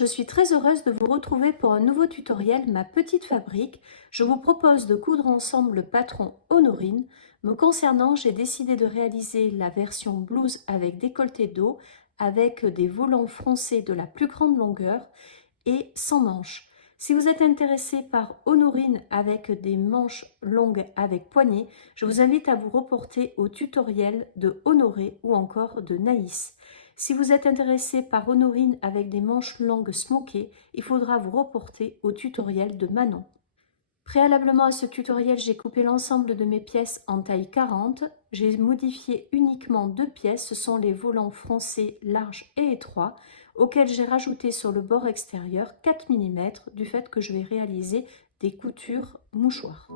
je suis très heureuse de vous retrouver pour un nouveau tutoriel Ma Petite Fabrique. Je vous propose de coudre ensemble le patron Honorine. Me concernant, j'ai décidé de réaliser la version blouse avec décolleté dos, avec des volants froncés de la plus grande longueur et sans manches. Si vous êtes intéressé par Honorine avec des manches longues avec poignée, je vous invite à vous reporter au tutoriel de Honoré ou encore de Naïs. Si vous êtes intéressé par Honorine avec des manches longues smokées, il faudra vous reporter au tutoriel de Manon. Préalablement à ce tutoriel, j'ai coupé l'ensemble de mes pièces en taille 40. J'ai modifié uniquement deux pièces, ce sont les volants froncés larges et étroits, auxquels j'ai rajouté sur le bord extérieur 4 mm du fait que je vais réaliser des coutures mouchoirs.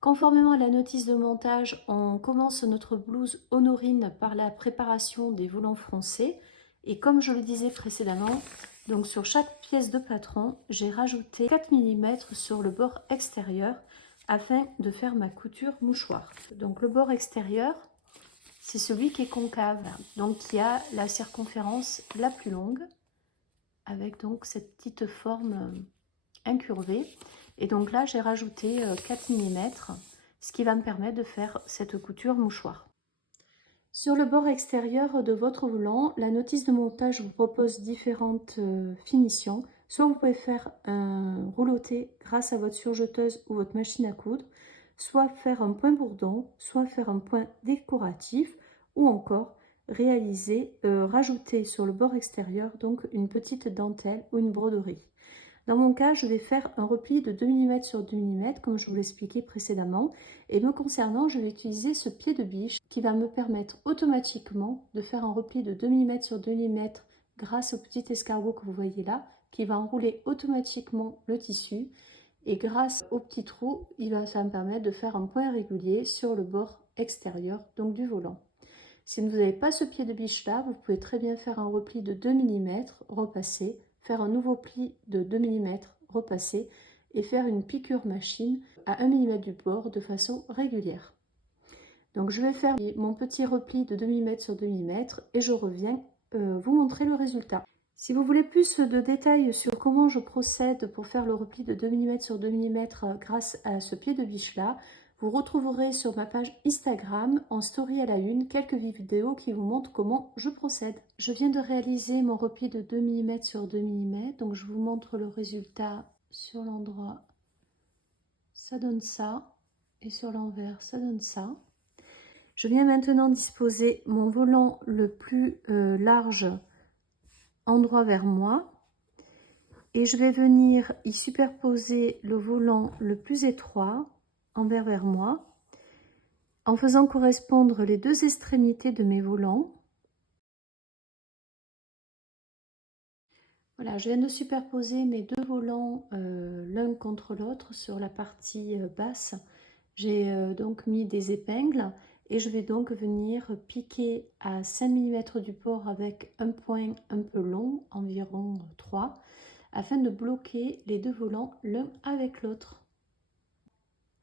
Conformément à la notice de montage, on commence notre blouse Honorine par la préparation des volants froncés. Et comme je le disais précédemment, donc sur chaque pièce de patron, j'ai rajouté 4 mm sur le bord extérieur afin de faire ma couture mouchoir. Donc le bord extérieur, c'est celui qui est concave, donc qui a la circonférence la plus longue, avec donc cette petite forme incurvée. Et donc là, j'ai rajouté 4 mm, ce qui va me permettre de faire cette couture mouchoir. Sur le bord extérieur de votre volant, la notice de montage vous propose différentes finitions. Soit vous pouvez faire un rouloté grâce à votre surjeteuse ou votre machine à coudre, soit faire un point bourdon, soit faire un point décoratif, ou encore rajouter sur le bord extérieur donc une petite dentelle ou une broderie. Dans mon cas, je vais faire un repli de 2 mm sur 2 mm, comme je vous l'expliquais précédemment. Et me concernant, je vais utiliser ce pied de biche qui va me permettre automatiquement de faire un repli de 2 mm sur 2 mm grâce au petit escargot que vous voyez là, qui va enrouler automatiquement le tissu. Et grâce au petit trou, ça va me permettre de faire un point régulier sur le bord extérieur, donc du volant. Si vous n'avez pas ce pied de biche là, vous pouvez très bien faire un repli de 2 mm, repasser, faire un nouveau pli de 2 mm, repasser et faire une piqûre machine à 1 mm du bord de façon régulière. Donc je vais faire mon petit repli de 2 mm sur 2 mm et je reviens vous montrer le résultat. Si vous voulez plus de détails sur comment je procède pour faire le repli de 2 mm sur 2 mm grâce à ce pied de biche là, vous retrouverez sur ma page Instagram en story à la une quelques vidéos qui vous montrent comment je procède. Je viens de réaliser mon repli de 2 mm sur 2 mm, donc je vous montre le résultat sur l'endroit, ça donne ça, et sur l'envers, ça donne ça. Je viens maintenant disposer mon volant le plus large endroit vers moi et je vais venir y superposer le volant le plus étroit envers vers moi en faisant correspondre les deux extrémités de mes volants. Voilà, je viens de superposer mes deux volants l'un contre l'autre sur la partie basse. J'ai donc mis des épingles et je vais donc venir piquer à 5 mm du bord avec un point un peu long, environ 3, afin de bloquer les deux volants l'un avec l'autre.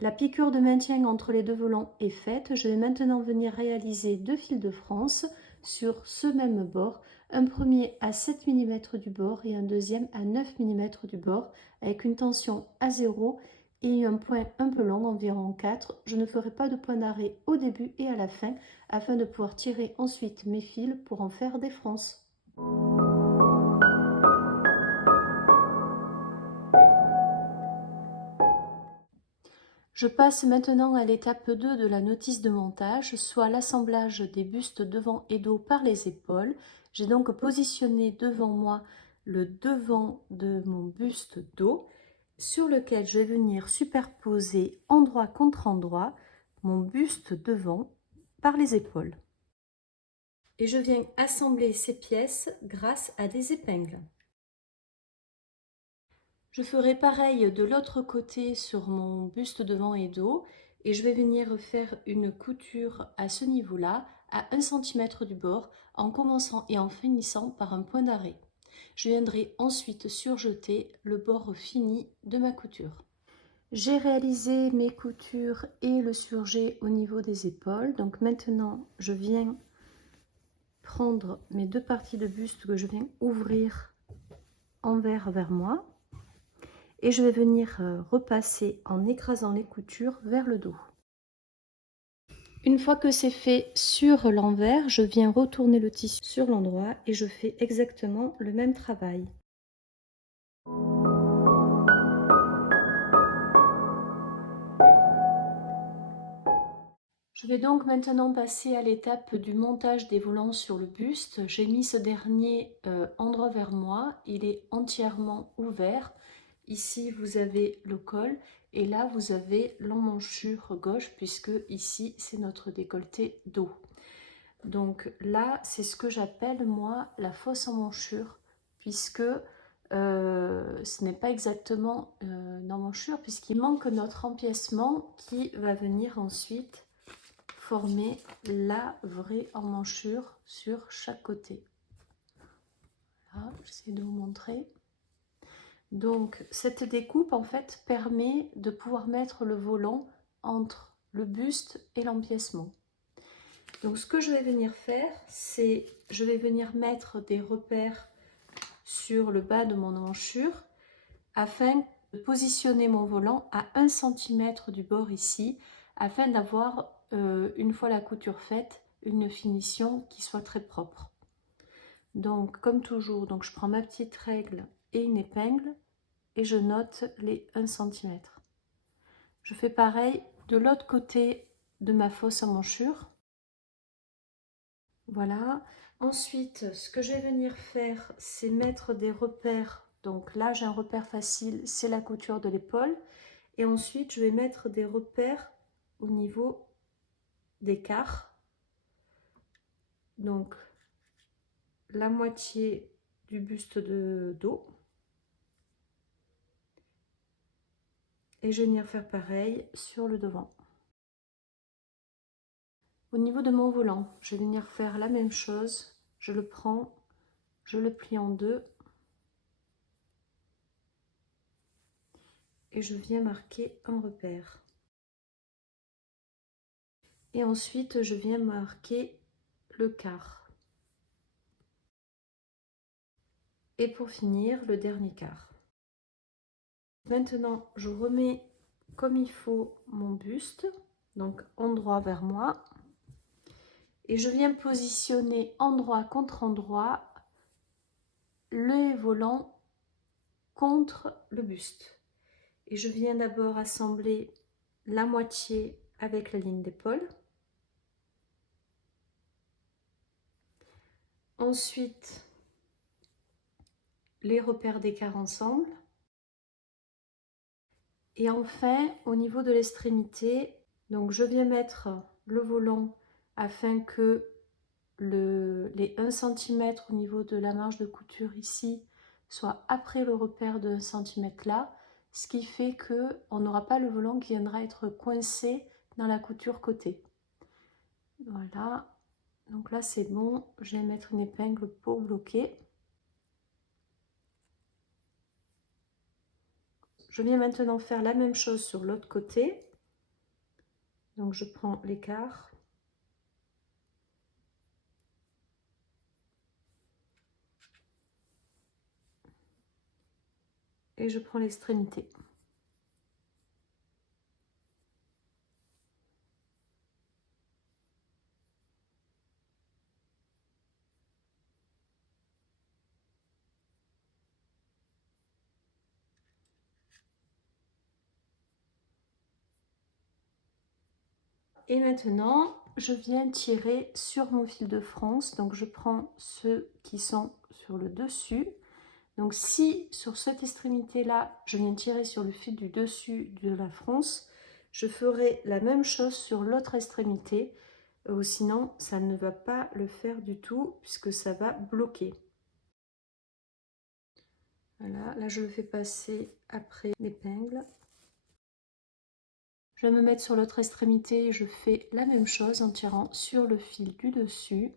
La piqûre de maintien entre les deux volants est faite. Je vais maintenant venir réaliser deux fils de France sur ce même bord. Un premier à 7 mm du bord et un deuxième à 9 mm du bord avec une tension à 0 et un point un peu long, environ 4. Je ne ferai pas de point d'arrêt au début et à la fin afin de pouvoir tirer ensuite mes fils pour en faire des fronces. Je passe maintenant à l'étape 2 de la notice de montage, soit l'assemblage des bustes devant et dos par les épaules. J'ai donc positionné devant moi le devant de mon buste dos, sur lequel je vais venir superposer endroit contre endroit mon buste devant par les épaules. Et je viens assembler ces pièces grâce à des épingles. Je ferai pareil de l'autre côté sur mon buste devant et dos et je vais venir faire une couture à ce niveau-là, à 1 cm du bord, en commençant et en finissant par un point d'arrêt. Je viendrai ensuite surjeter le bord fini de ma couture. J'ai réalisé mes coutures et le surjet au niveau des épaules. Donc maintenant, je viens prendre mes deux parties de buste que je viens ouvrir envers vers moi. Et je vais venir repasser en écrasant les coutures vers le dos. Une fois que c'est fait sur l'envers, je viens retourner le tissu sur l'endroit et je fais exactement le même travail. Je vais donc maintenant passer à l'étape du montage des volants sur le buste. J'ai mis ce dernier endroit vers moi, il est entièrement ouvert. Ici vous avez le col et là vous avez l'emmanchure gauche puisque ici c'est notre décolleté dos. Donc là c'est ce que j'appelle moi la fausse emmanchure puisque ce n'est pas exactement une emmanchure puisqu'il manque notre empiècement qui va venir ensuite former la vraie emmanchure sur chaque côté. Là, j'essaie de vous montrer. Donc cette découpe en fait permet de pouvoir mettre le volant entre le buste et l'empiècement. Donc ce que je vais venir faire, c'est je vais venir mettre des repères sur le bas de mon emmanchure afin de positionner mon volant à 1 cm du bord ici afin d'avoir une fois la couture faite une finition qui soit très propre. Donc comme toujours, donc je prends ma petite règle et une épingle et je note les 1 cm. Je fais pareil de l'autre côté de ma fausse emmanchure. Voilà. Ensuite, ce que je vais venir faire, c'est mettre des repères. Donc là, j'ai un repère facile, c'est la couture de l'épaule. Et ensuite, je vais mettre des repères au niveau des quarts. Donc, la moitié du buste de dos. Et je vais venir faire pareil sur le devant. Au niveau de mon volant, je vais venir faire la même chose. Je le prends, je le plie en deux. Et je viens marquer un repère. Et ensuite, je viens marquer le quart. Et pour finir, le dernier quart. Maintenant, je remets comme il faut mon buste, donc endroit vers moi. Et je viens positionner endroit contre endroit les volants contre le buste. Et je viens d'abord assembler la moitié avec la ligne d'épaule. Ensuite, les repères d'écart ensemble. Et enfin, au niveau de l'extrémité, donc je viens mettre le volant afin que les 1 cm au niveau de la marge de couture ici soit après le repère de 1 cm là, ce qui fait qu'on n'aura pas le volant qui viendra être coincé dans la couture côté. Voilà, donc là c'est bon, je vais mettre une épingle pour bloquer. Je viens maintenant faire la même chose sur l'autre côté. Donc je prends l'écart. Et je prends l'extrémité. Et maintenant, je viens tirer sur mon fil de France. Donc, je prends ceux qui sont sur le dessus. Donc, si sur cette extrémité-là, je viens tirer sur le fil du dessus de la France, je ferai la même chose sur l'autre extrémité. Ou sinon, ça ne va pas le faire du tout puisque ça va bloquer. Voilà, là, je le fais passer après l'épingle. Je vais me mettre sur l'autre extrémité et je fais la même chose en tirant sur le fil du dessus.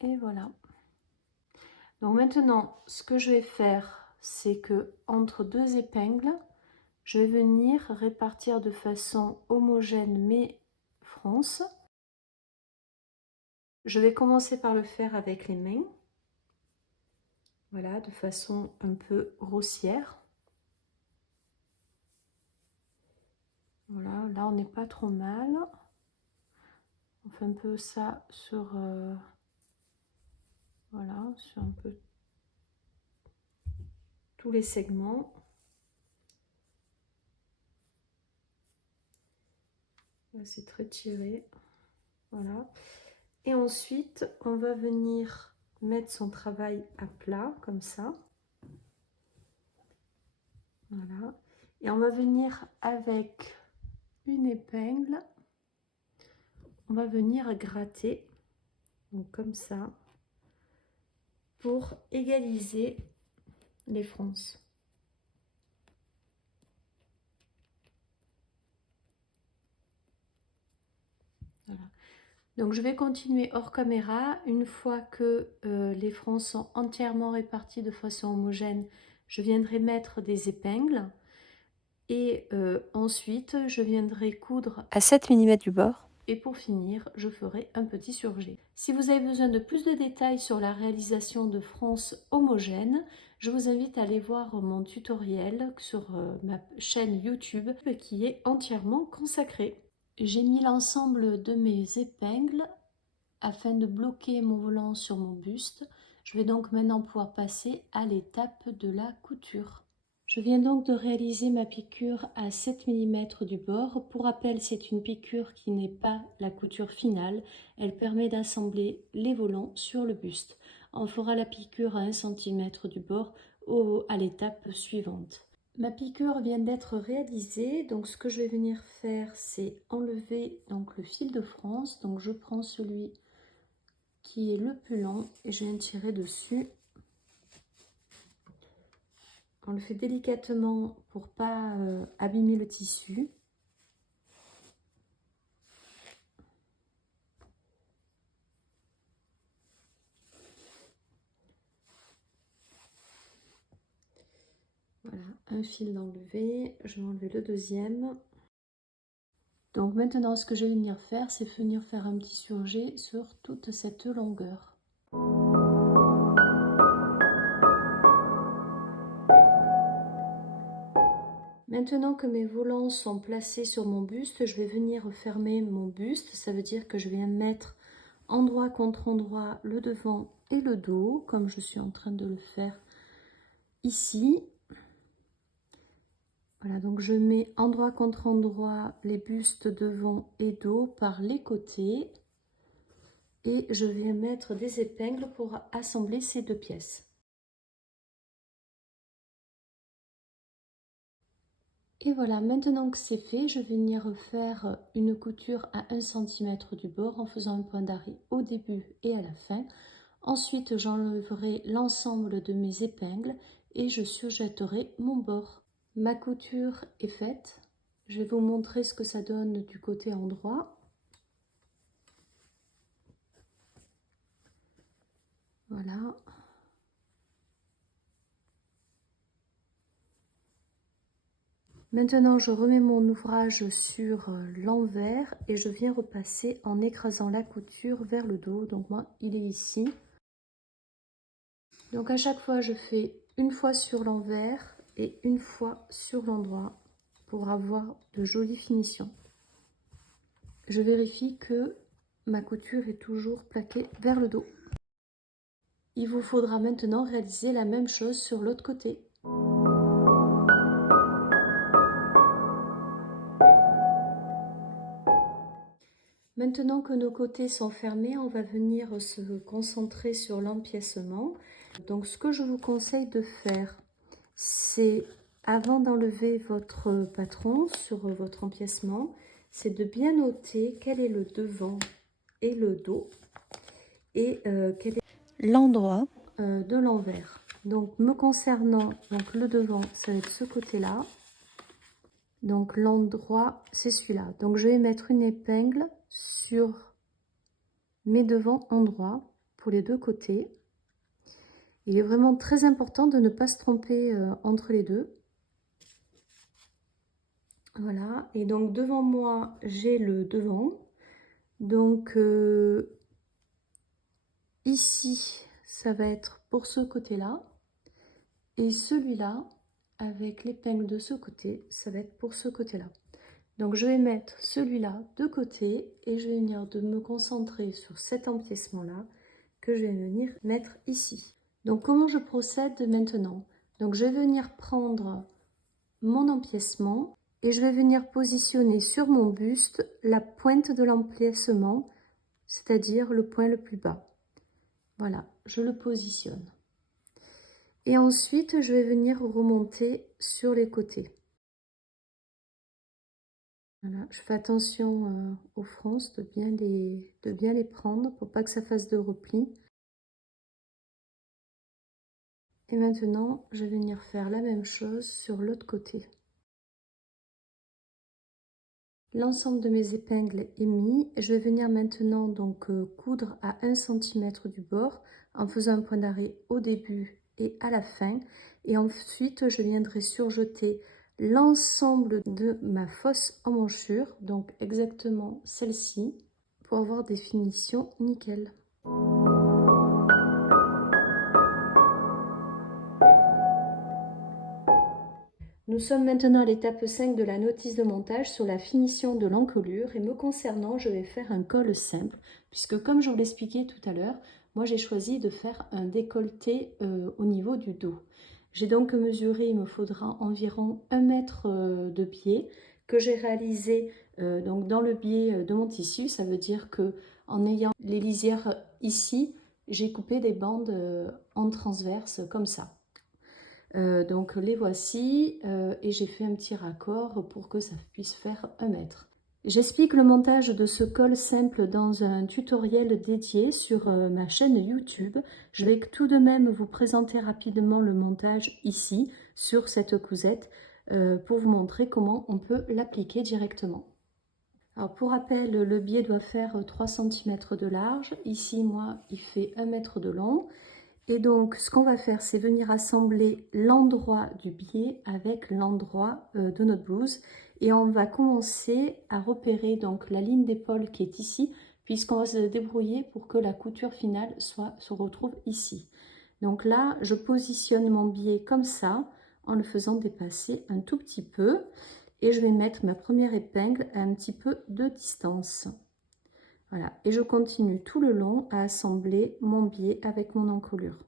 Et voilà. Donc maintenant, ce que je vais faire, c'est que entre deux épingles, je vais venir répartir de façon homogène mes fronces. Je vais commencer par le faire avec les mains. Voilà, de façon un peu grossière. Voilà, là on n'est pas trop mal. On fait un peu ça sur, voilà, sur un peu tous les segments. Là c'est très tiré. Voilà. Et ensuite, on va venir mettre son travail à plat, comme ça. Voilà. Et on va venir avec une épingle, on va venir gratter, donc comme ça, pour égaliser les fronces. Voilà. Donc je vais continuer hors caméra. Une fois que les fronces sont entièrement réparties de façon homogène, je viendrai mettre des épingles. Et ensuite, je viendrai coudre à 7 mm du bord. Et pour finir, je ferai un petit surjet. Si vous avez besoin de plus de détails sur la réalisation de fronces homogènes, je vous invite à aller voir mon tutoriel sur ma chaîne YouTube qui est entièrement consacrée. J'ai mis l'ensemble de mes épingles afin de bloquer mon volant sur mon buste. Je vais donc maintenant pouvoir passer à l'étape de la couture. Je viens donc de réaliser ma piqûre à 7 mm du bord. Pour rappel, c'est une piqûre qui n'est pas la couture finale. Elle permet d'assembler les volants sur le buste. On fera la piqûre à 1 cm du bord à l'étape suivante. Ma piqûre vient d'être réalisée. Donc ce que je vais venir faire, c'est enlever donc, le fil de France. Donc je prends celui qui est le plus long et je viens tirer dessus. On le fait délicatement pour pas abîmer le tissu. Voilà, un fil d'enlevé. Je vais enlever le deuxième. Donc maintenant, ce que je vais venir faire, c'est venir faire un petit surjet sur toute cette longueur. Maintenant que mes volants sont placés sur mon buste, je vais venir fermer mon buste. Ça veut dire que je viens mettre endroit contre endroit le devant et le dos, comme je suis en train de le faire ici. Voilà, donc je mets endroit contre endroit les bustes devant et dos par les côtés. Et je vais mettre des épingles pour assembler ces deux pièces. Et voilà, maintenant que c'est fait, je vais venir faire une couture à 1 cm du bord en faisant un point d'arrêt au début et à la fin. Ensuite, j'enlèverai l'ensemble de mes épingles et je surjetterai mon bord. Ma couture est faite. Je vais vous montrer ce que ça donne du côté endroit. Voilà. Maintenant, je remets mon ouvrage sur l'envers et je viens repasser en écrasant la couture vers le dos. Donc moi, il est ici. Donc à chaque fois, je fais une fois sur l'envers et une fois sur l'endroit pour avoir de jolies finitions. Je vérifie que ma couture est toujours plaquée vers le dos. Il vous faudra maintenant réaliser la même chose sur l'autre côté. Maintenant que nos côtés sont fermés, on va venir se concentrer sur l'empiècement. Donc ce que je vous conseille de faire, c'est avant d'enlever votre patron sur votre empiècement, c'est de bien noter quel est le devant et le dos et quel est l'endroit de l'envers. Donc me concernant, donc le devant, ça va être ce côté-là. Donc l'endroit, c'est celui-là. Donc je vais mettre une épingle sur mes devants endroits pour les deux côtés. Il est vraiment très important de ne pas se tromper entre les deux. Voilà, et donc devant moi, j'ai le devant. Donc ici, ça va être pour ce côté-là. Et celui-là, avec l'épingle de ce côté, ça va être pour ce côté-là. Donc je vais mettre celui-là de côté et je vais venir de me concentrer sur cet empiècement-là que je vais venir mettre ici. Donc comment je procède maintenant? Donc je vais venir prendre mon empiècement et je vais venir positionner sur mon buste la pointe de l'empiècement, c'est-à-dire le point le plus bas. Voilà, je le positionne. Et ensuite, je vais venir remonter sur les côtés. Voilà, je fais attention aux fronces, de bien les prendre pour pas que ça fasse de repli. Et maintenant, je vais venir faire la même chose sur l'autre côté. L'ensemble de mes épingles est mis. Je vais venir maintenant donc coudre à 1 cm du bord en faisant un point d'arrêt au début et à la fin. Et ensuite, je viendrai surjeter l'ensemble de ma fausse emmanchure, donc exactement celle-ci, pour avoir des finitions nickel. Nous sommes maintenant à l'étape 5 de la notice de montage sur la finition de l'encolure et me concernant, je vais faire un col simple puisque comme je vous l'expliquais tout à l'heure, moi j'ai choisi de faire un décolleté au niveau du dos. J'ai donc mesuré, il me faudra environ 1 mètre de biais que j'ai réalisé donc dans le biais de mon tissu. Ça veut dire que en ayant les lisières ici, j'ai coupé des bandes en transverse comme ça. Donc les voici et j'ai fait un petit raccord pour que ça puisse faire 1 mètre. J'explique le montage de ce col simple dans un tutoriel dédié sur ma chaîne YouTube. Je vais tout de même vous présenter rapidement le montage ici sur cette cousette pour vous montrer comment on peut l'appliquer directement. Alors pour rappel, le biais doit faire 3 cm de large. Ici, moi, il fait 1 mètre de long. Et donc, ce qu'on va faire, c'est venir assembler l'endroit du biais avec l'endroit de notre blouse. Et on va commencer à repérer donc la ligne d'épaule qui est ici, puisqu'on va se débrouiller pour que la couture finale se retrouve ici. Donc là, je positionne mon biais comme ça, en le faisant dépasser un tout petit peu. Et je vais mettre ma première épingle à un petit peu de distance. Voilà, et je continue tout le long à assembler mon biais avec mon encolure.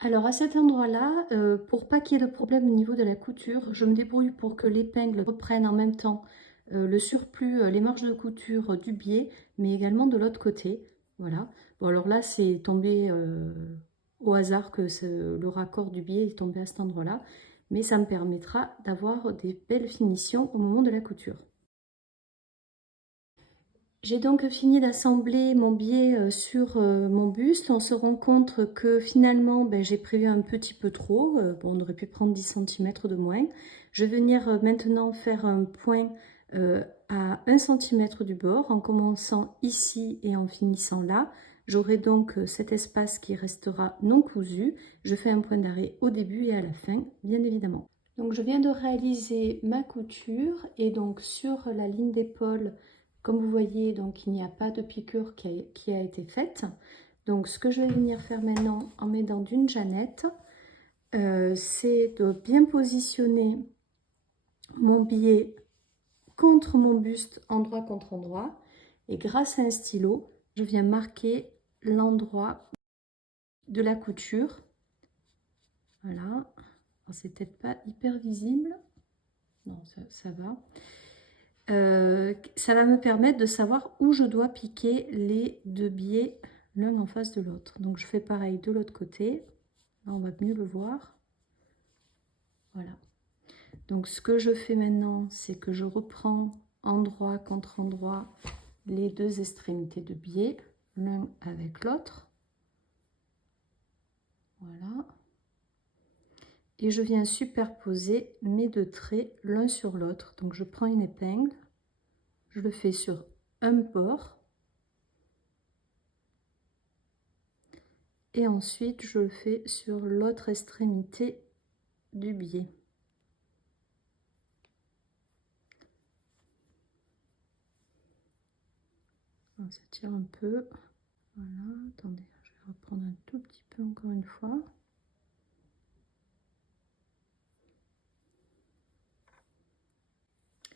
Alors à cet endroit-là, pour pas qu'il y ait de problème au niveau de la couture, je me débrouille pour que l'épingle reprenne en même temps le surplus, les marges de couture du biais, mais également de l'autre côté. Voilà. Bon alors là, c'est tombé au hasard que le raccord du biais est tombé à cet endroit-là, mais ça me permettra d'avoir des belles finitions au moment de la couture. J'ai donc fini d'assembler mon biais sur mon buste. On se rend compte que finalement, j'ai prévu un petit peu trop. Bon, on aurait pu prendre 10 cm de moins. Je vais venir maintenant faire un point à 1 cm du bord en commençant ici et en finissant là. J'aurai donc cet espace qui restera non cousu. Je fais un point d'arrêt au début et à la fin, bien évidemment. Donc je viens de réaliser ma couture et donc sur la ligne d'épaule, comme vous voyez, donc il n'y a pas de piqûre qui a été faite. Donc ce que je vais venir faire maintenant en m'aidant d'une Jeannette, c'est de bien positionner mon biais contre mon buste, endroit contre endroit. Et grâce à un stylo, je viens marquer l'endroit de la couture. Voilà. C'est peut-être pas hyper visible. Non, ça va. Ça va me permettre de savoir où je dois piquer les deux biais l'un en face de l'autre. Donc je fais pareil de l'autre côté. Là, on va mieux le voir. Voilà. Donc ce que je fais maintenant, c'est que je reprends endroit contre endroit les deux extrémités de biais, l'un avec l'autre. Voilà. Et je viens superposer mes deux traits l'un sur l'autre. Donc je prends une épingle, je le fais sur un bord. Et ensuite, je le fais sur l'autre extrémité du biais. On s'étire un peu. Voilà, attendez, je vais reprendre un tout petit peu encore une fois.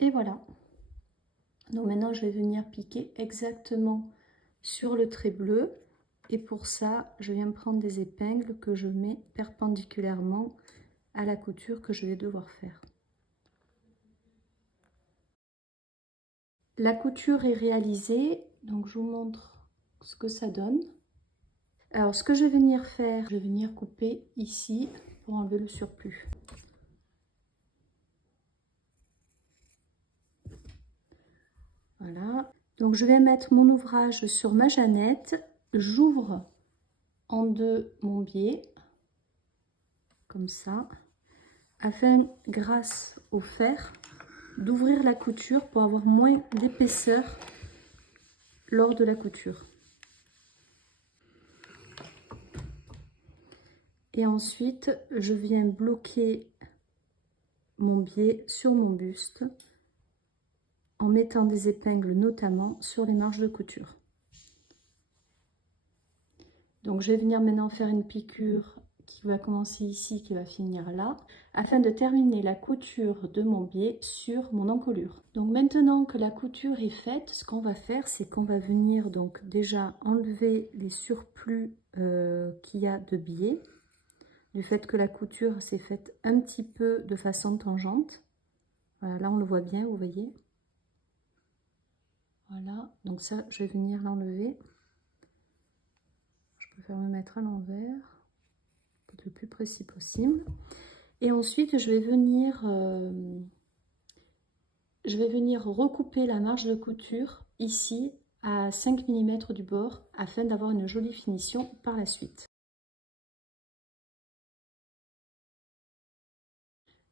Et voilà. Donc maintenant, je vais venir piquer exactement sur le trait bleu. Et pour ça, je viens prendre des épingles que je mets perpendiculairement à la couture que je vais devoir faire. La couture est réalisée, donc je vous montre ce que ça donne. Alors ce que je vais venir faire, je vais venir couper ici pour enlever le surplus. Voilà, donc je vais mettre mon ouvrage sur ma jeannette, j'ouvre en deux mon biais, comme ça, afin, grâce au fer, d'ouvrir la couture pour avoir moins d'épaisseur lors de la couture. Et ensuite, je viens bloquer mon biais sur mon buste en mettant des épingles notamment sur les marges de couture. Donc je vais venir maintenant faire une piqûre qui va commencer ici, qui va finir là, afin de terminer la couture de mon biais sur mon encolure. Donc maintenant que la couture est faite, ce qu'on va faire, c'est qu'on va venir donc déjà enlever les surplus qu'il y a de biais, du fait que la couture s'est faite un petit peu de façon tangente. Voilà, là on le voit bien, vous voyez. Voilà, donc ça, je vais venir l'enlever. Je préfère me mettre à l'envers, pour être le plus précis possible. Et ensuite, je vais venir recouper la marge de couture ici à 5 mm du bord, afin d'avoir une jolie finition par la suite.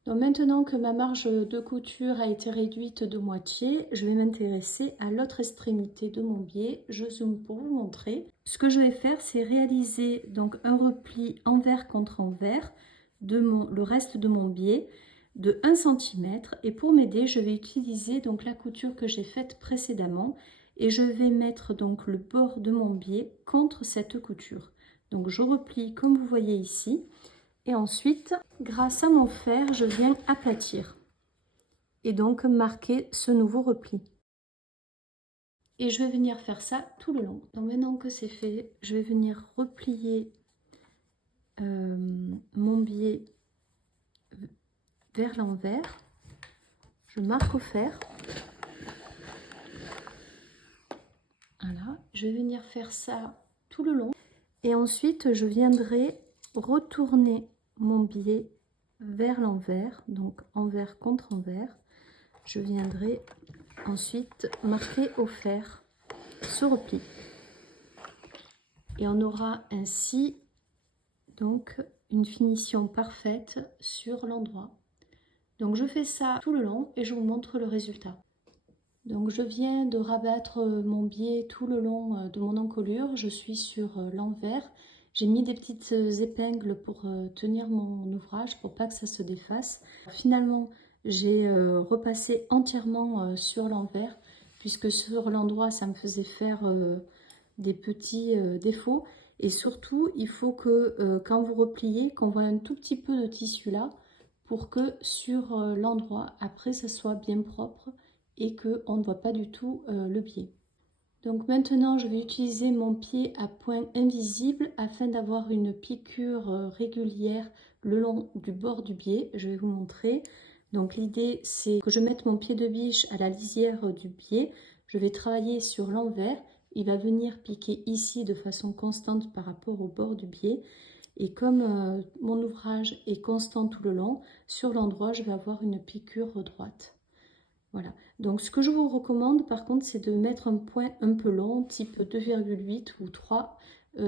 Donc maintenant que ma marge de couture a été réduite de moitié, je vais m'intéresser à l'autre extrémité de mon biais. Je zoome pour vous montrer. Ce que je vais faire, c'est réaliser donc un repli envers contre envers de le reste de mon biais de 1 cm. Et pour m'aider, je vais utiliser donc la couture que j'ai faite précédemment et je vais mettre donc le bord de mon biais contre cette couture. Donc je replie comme vous voyez ici. Et ensuite, grâce à mon fer, je viens aplatir et donc marquer ce nouveau repli. Et je vais venir faire ça tout le long. Donc maintenant que c'est fait, je vais venir replier mon biais vers l'envers. Je marque au fer. Voilà, je vais venir faire ça tout le long. Et ensuite, je viendrai retourner mon biais vers l'envers, donc envers contre envers. Je viendrai ensuite marquer au fer ce repli. Et on aura ainsi donc une finition parfaite sur l'endroit. Donc je fais ça tout le long et je vous montre le résultat. Donc je viens de rabattre mon biais tout le long de mon encolure. Je suis sur l'envers. J'ai mis des petites épingles pour tenir mon ouvrage pour pas que ça se défasse. Finalement, j'ai repassé entièrement sur l'envers puisque sur l'endroit ça me faisait faire des petits défauts. Et surtout, il faut que quand vous repliez, qu'on voit un tout petit peu de tissu là pour que sur l'endroit, après, ça soit bien propre et qu'on ne voit pas du tout le biais. Donc maintenant, je vais utiliser mon pied à point invisible afin d'avoir une piqûre régulière le long du bord du biais. Je vais vous montrer. Donc l'idée, c'est que je mette mon pied de biche à la lisière du biais. Je vais travailler sur l'envers. Il va venir piquer ici de façon constante par rapport au bord du biais. Et comme mon ouvrage est constant tout le long, sur l'endroit, je vais avoir une piqûre droite. Voilà, donc ce que je vous recommande par contre, c'est de mettre un point un peu long, type 2,8 ou 3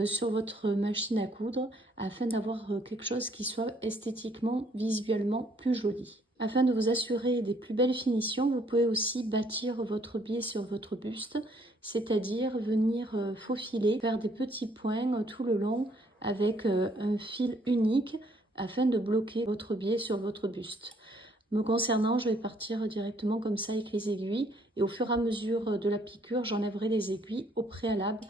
sur votre machine à coudre, afin d'avoir quelque chose qui soit esthétiquement, visuellement plus joli. Afin de vous assurer des plus belles finitions, vous pouvez aussi bâtir votre biais sur votre buste, c'est-à-dire venir faufiler, faire des petits points tout le long avec un fil unique afin de bloquer votre biais sur votre buste. Me concernant, je vais partir directement comme ça avec les aiguilles et au fur et à mesure de la piqûre, j'enlèverai les aiguilles au préalable.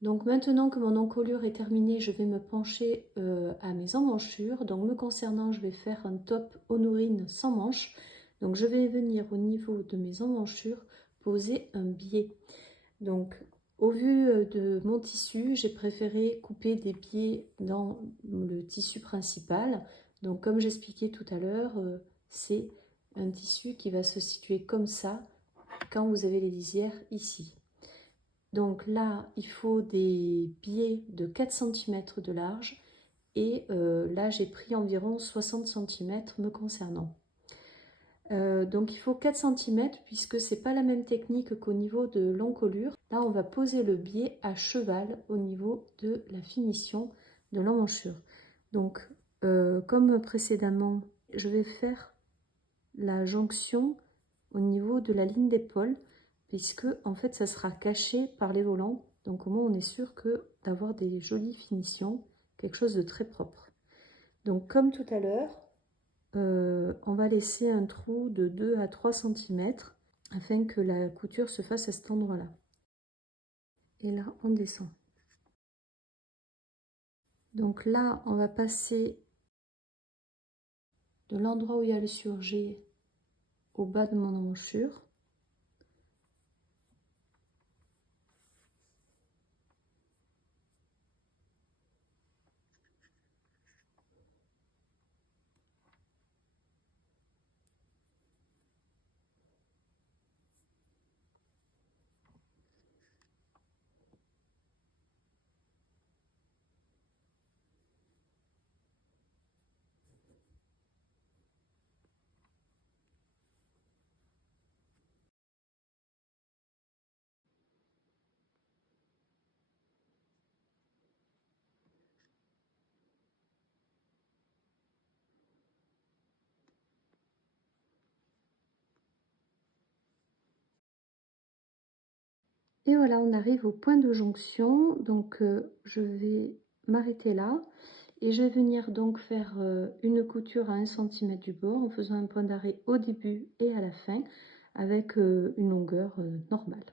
Donc maintenant que mon encolure est terminée, je vais me pencher à mes emmanchures. Donc me concernant, je vais faire un top Honorine sans manches. Donc je vais venir au niveau de mes emmanchures poser un biais. Donc au vu de mon tissu, j'ai préféré couper des biais dans le tissu principal. Donc comme j'expliquais tout à l'heure, c'est un tissu qui va se situer comme ça quand vous avez les lisières ici. Donc là, il faut des biais de 4 cm de large et là, j'ai pris environ 60 cm me concernant. Donc il faut 4 cm puisque c'est pas la même technique qu'au niveau de l'encolure. Là, on va poser le biais à cheval au niveau de la finition de l'emmanchure. Donc, comme précédemment, je vais faire la jonction au niveau de la ligne d'épaule puisque en fait ça sera caché par les volants, donc au moins on est sûr d'avoir des jolies finitions, quelque chose de très propre. Donc comme tout à l'heure, on va laisser un trou de 2 à 3 cm afin que la couture se fasse à cet endroit là, et là on descend. Donc là on va passer de l'endroit où il y a le surjet au bas de mon emmanchure. Et voilà, on arrive au point de jonction. Donc je vais m'arrêter là et je vais venir donc faire une couture à 1 cm du bord en faisant un point d'arrêt au début et à la fin avec une longueur normale.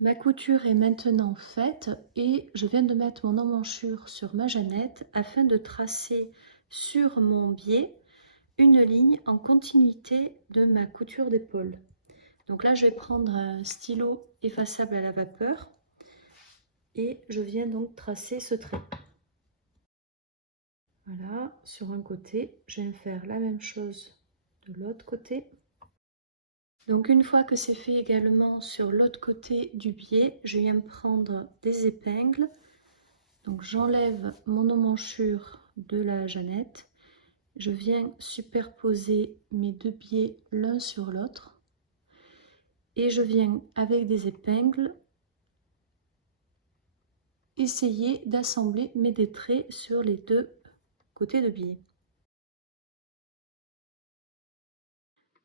Ma couture est maintenant faite et je viens de mettre mon emmanchure sur ma jeannette afin de tracer sur mon biais une ligne en continuité de ma couture d'épaule. Donc là, je vais prendre un stylo effaçable à la vapeur et je viens donc tracer ce trait. Voilà, sur un côté, je viens faire la même chose de l'autre côté. Donc une fois que c'est fait également sur l'autre côté du biais, je viens prendre des épingles. Donc j'enlève mon emmanchure de la jeannette. Je viens superposer mes deux biais l'un sur l'autre. Et je viens avec des épingles essayer d'assembler mes deux traits sur les deux côtés de biais.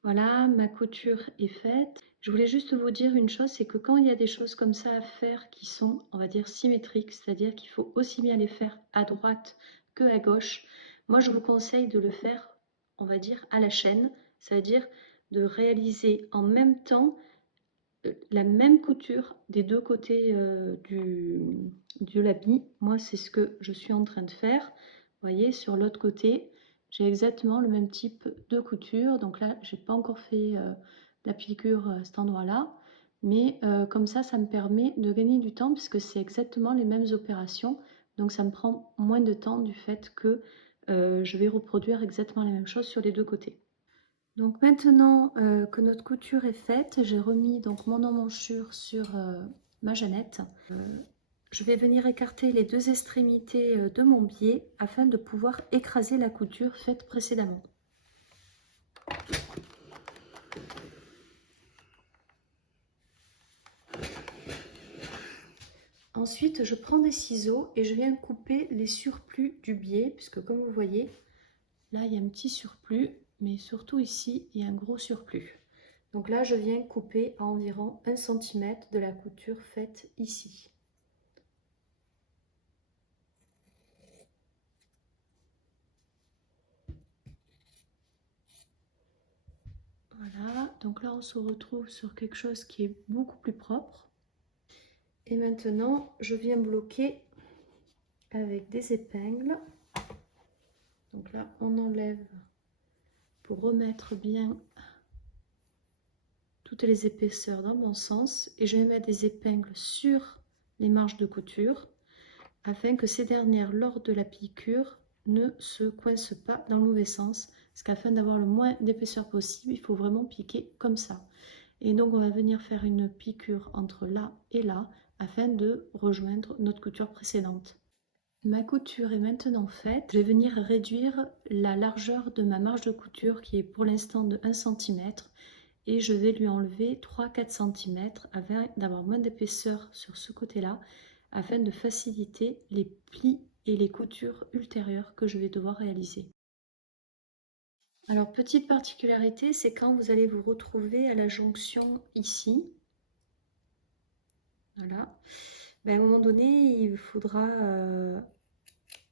Voilà, ma couture est faite. Je voulais juste vous dire une chose, c'est que quand il y a des choses comme ça à faire qui sont, on va dire, symétriques, c'est-à-dire qu'il faut aussi bien les faire à droite que à gauche, moi je vous conseille de le faire, on va dire, à la chaîne, c'est-à-dire de réaliser en même temps la même couture des deux côtés de l'habit. Moi, c'est ce que je suis en train de faire. Vous voyez, sur l'autre côté, j'ai exactement le même type de couture. Donc là, j'ai pas encore fait la piqûre à cet endroit-là. Mais comme ça me permet de gagner du temps puisque c'est exactement les mêmes opérations. Donc ça me prend moins de temps du fait que je vais reproduire exactement la même chose sur les deux côtés. Donc maintenant que notre couture est faite, j'ai remis donc mon emmanchure sur ma jeannette. Je vais venir écarter les deux extrémités de mon biais afin de pouvoir écraser la couture faite précédemment. Ensuite, je prends des ciseaux et je viens couper les surplus du biais, puisque comme vous voyez, là il y a un petit surplus, mais surtout ici, il y a un gros surplus. Donc là, je viens couper à environ 1 cm de la couture faite ici. Voilà, donc là on se retrouve sur quelque chose qui est beaucoup plus propre. Et maintenant, je viens bloquer avec des épingles. Donc là, on enlève pour remettre bien toutes les épaisseurs dans le bon sens. Et je vais mettre des épingles sur les marges de couture afin que ces dernières, lors de la piqûre, ne se coincent pas dans le mauvais sens. Parce qu'afin d'avoir le moins d'épaisseur possible, il faut vraiment piquer comme ça. Et donc, on va venir faire une piqûre entre là et là afin de rejoindre notre couture précédente. Ma couture est maintenant faite. Je vais venir réduire la largeur de ma marge de couture qui est pour l'instant de 1 cm et je vais lui enlever 3-4 cm afin d'avoir moins d'épaisseur sur ce côté-là afin de faciliter les plis et les coutures ultérieures que je vais devoir réaliser. Alors, petite particularité, c'est quand vous allez vous retrouver à la jonction ici. Voilà. Ben, à un moment donné, il faudra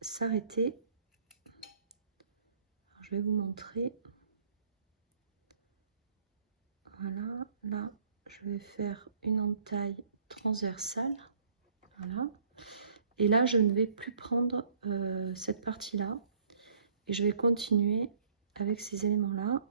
s'arrêter. Je vais vous montrer. Voilà, là, je vais faire une entaille transversale. Voilà. Et là, je ne vais plus prendre cette partie-là. Et je vais continuer avec ces éléments-là.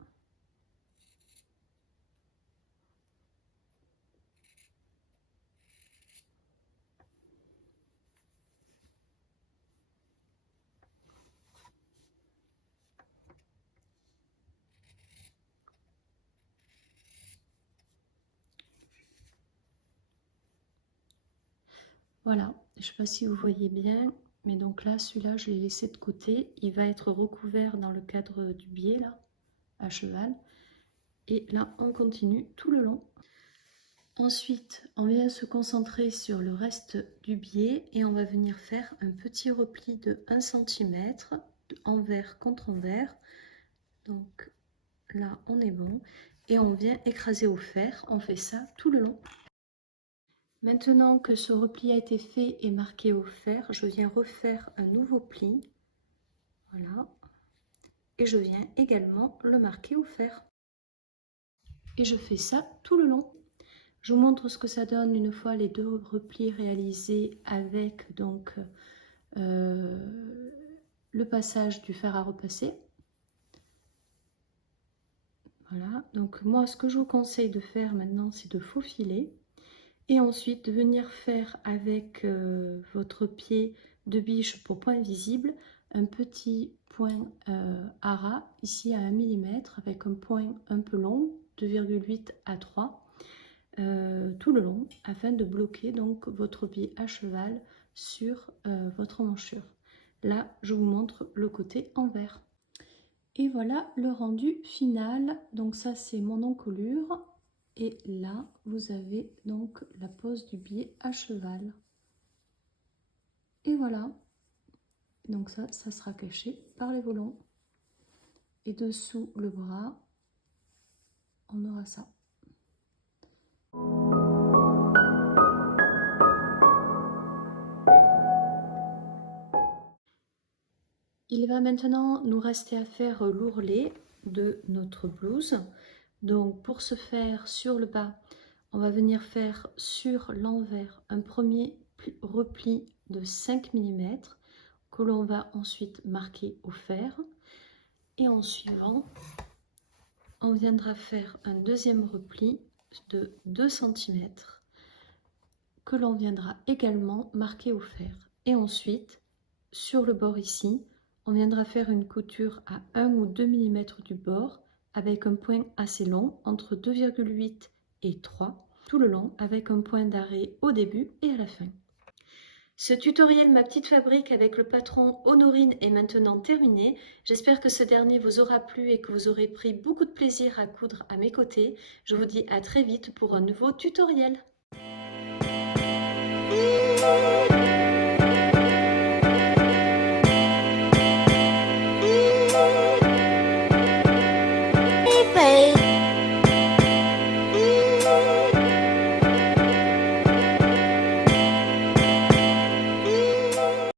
Voilà, je ne sais pas si vous voyez bien, mais donc là, celui-là, je l'ai laissé de côté. Il va être recouvert dans le cadre du biais, là, à cheval. Et là, on continue tout le long. Ensuite, on vient se concentrer sur le reste du biais et on va venir faire un petit repli de 1 cm, envers contre envers. Donc là, on est bon. Et on vient écraser au fer. On fait ça tout le long. Maintenant que ce repli a été fait et marqué au fer, je viens refaire un nouveau pli. Voilà. Et je viens également le marquer au fer. Et je fais ça tout le long. Je vous montre ce que ça donne une fois les deux replis réalisés avec donc le passage du fer à repasser. Voilà, donc moi ce que je vous conseille de faire maintenant, c'est de faufiler et ensuite de venir faire avec votre pied de biche pour point visible un petit point à ras ici à 1 mm avec un point un peu long, 2,8 à 3 tout le long afin de bloquer donc votre pied à cheval sur votre manchure. Là, je vous montre le côté envers. Et voilà le rendu final. Donc ça, c'est mon encolure. Et là, vous avez donc la pose du biais à cheval. Et voilà. Donc ça sera caché par les volants. Et dessous le bras, on aura ça. Il va maintenant nous rester à faire l'ourlet de notre blouse. Donc pour ce faire, sur le bas, on va venir faire sur l'envers un premier repli de 5 mm que l'on va ensuite marquer au fer. Et en suivant, on viendra faire un deuxième repli de 2 cm que l'on viendra également marquer au fer. Et ensuite, sur le bord ici, on viendra faire une couture à 1 ou 2 mm du bord avec un point assez long, entre 2,8 et 3, tout le long avec un point d'arrêt au début et à la fin. Ce tutoriel Ma Petite Fabrique avec le patron Honorine est maintenant terminé. J'espère que ce dernier vous aura plu et que vous aurez pris beaucoup de plaisir à coudre à mes côtés. Je vous dis à très vite pour un nouveau tutoriel. nuit.